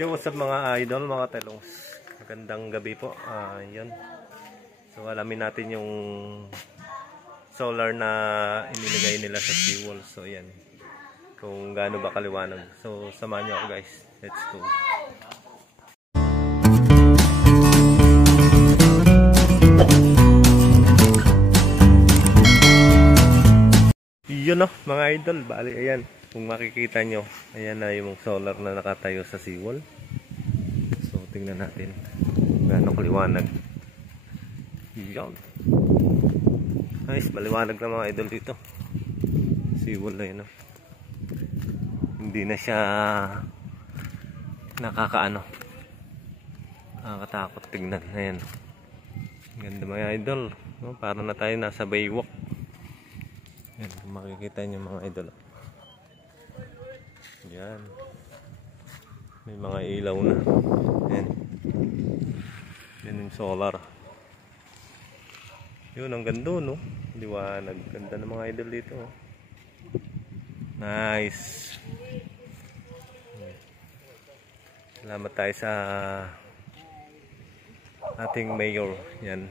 Yo, what's up mga idol, mga talongs. Magandang gabi po. Yun. So alamin natin yung solar na iniligay nila sa seawall. So yan. Kung gaano ba kaliwanag. So samahan nyo ako guys. Let's go. Yun no, mga idol. Bali, ayan. Kung makikita nyo, ayan na yung solar na nakatayo sa seawall. So, tingnan natin gaano kaliwanag. Yan. Nice, maliwanag na mga idol dito. Seawall na yun. No? Hindi na siya nakakaano. Nakakatakot tingnan. Ayan. Ganda mga idol. No? Para na tayo nasa baywalk. Yan, kung makikita nyo mga idol. Yan. May mga ilaw na. Yan. Yan yung solar. Yun, ang ganda no? Liwanag. Ganda ng mga idol dito. Nice. Salamat tayo sa ating mayor. Yan.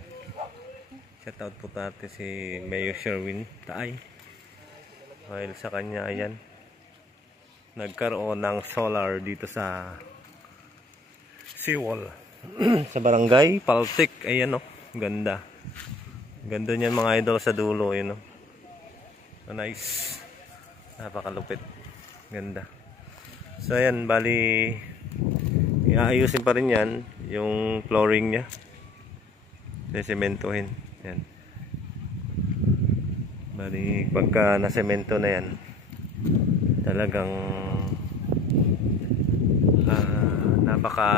Shoutout po natin si Mayor Sherwin Taay. Dahil sa kanya, ayan. Nagkaroon ng solar dito sa seawall. Sa barangay Paltik. Ayan no. Ganda. Ganda niyan mga idol sa dulo. Ayan no. So nice. Napakalupit. Ganda. So ayan. Bali iayusin pa rin yan. Yung flooring nya. Sesementohin. Ayan. Bali pagka nasemento na yan. Talagang napaka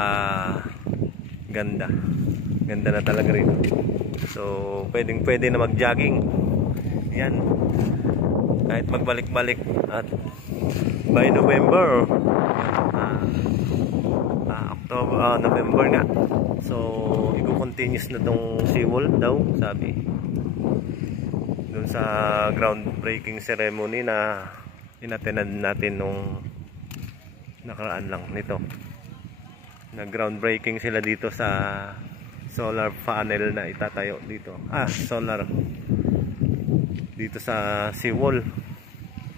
ganda na talaga rito. So pwede na mag jogging yan kahit magbalik-balik. At by November November nga, so i-continuous na tong seawall daw, sabi dun sa groundbreaking ceremony na inatenan natin nung nakaraan lang nito. Nag-groundbreaking sila dito sa solar panel na itatayo dito. Solar dito sa seawall.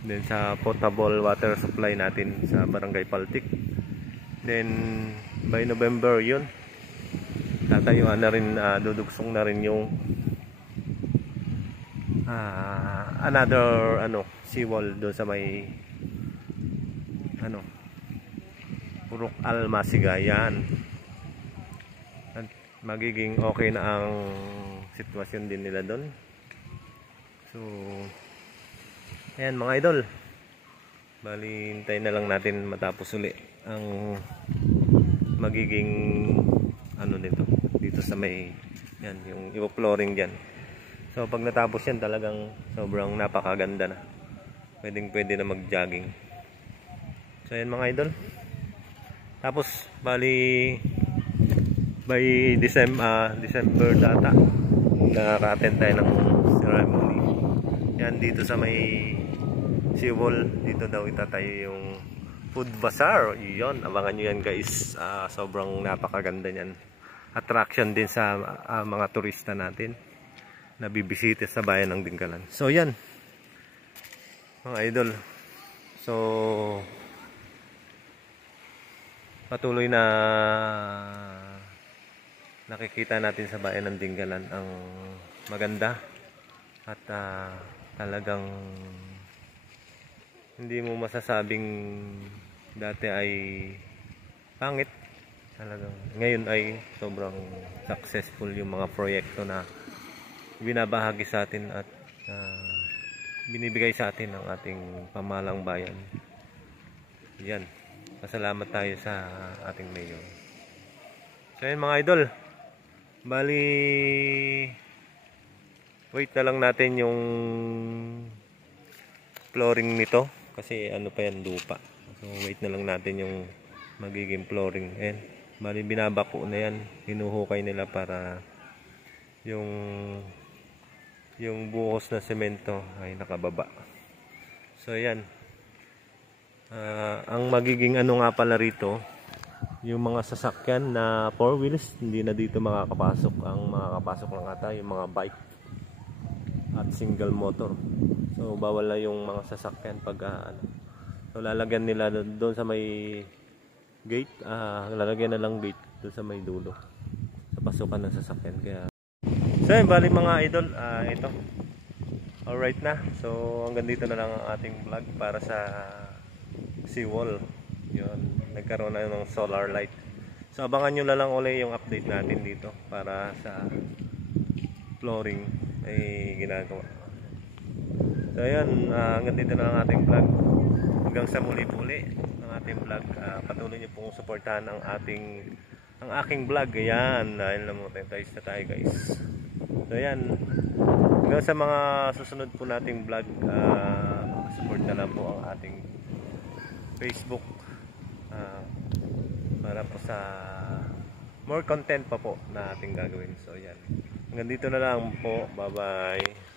Then sa potable water supply natin sa Barangay Paltik. Then by November yun. Tatayuan na rin, dudugsong na rin yung another seawall doon sa may Purok Almasigayan. At magiging okay na ang sitwasyon din nila doon. So ayan mga idol, bali hintayin na lang natin matapos uli ang magiging dito sa may yan, yung i-flooring dyan. So pag natapos yan, talagang sobrang napakaganda na. Pwede na mag-jogging. So ayan mga idol. Tapos bali by December data nakaka-attend tayo ng ceremony. Yan dito sa may seawall. Dito daw itatayo yung food bazaar. Iyon, abangan nyo yan guys. Sobrang napakaganda yan. Attraction din sa mga turista natin na bibisita sa bayan ng Dingalan. So yan mga idol. So patuloy na nakikita natin sa bayan ng Dingalan ang maganda at talagang hindi mo masasabing dati ay pangit. Talagang ngayon ay sobrang successful yung mga proyekto na binabahagi sa atin at binibigay sa atin ng ating pamahalang bayan. Yan. Pasalamat tayo sa ating mayor. So yan mga idol. Bali wait na lang natin yung flooring nito kasi pa yan, lupa. So wait na lang natin yung magiging flooring. Ayan. Bali binabako na yan. Hinuhukay nila para yung buhos na semento ay nakababa. So yan. Ang magiging nga pala rito, yung mga sasakyan na 4 wheels hindi na dito makakapasok. Ang makakapasok lang ata yung mga bike at single motor. So bawal na yung mga sasakyan pag ano. So lalagyan nila doon sa may gate, lalagyan na lang gate doon sa may dulo sa pasukan ng sasakyan. Kaya so yun, bali mga idol, ito alright na. So hanggang dito na lang ang ating vlog para sa seawall. Yun, nagkaroon na ng solar light. So abangan nyo na lang ulit yung update natin dito para sa flooring ay ginagawa. So ayan, hanggang dito na ang ating vlog. Hanggang sa muli-muli ang ating vlog. Patuloy nyo pong suportahan ang aking vlog. Ayan, dahil na-monetize na tayo guys. So ayan, hanggang sa mga susunod po nating vlog, support na lang po ang ating Facebook para po sa more content pa po na ating gagawin. So yan, hanggang dito na lang po. Bye bye.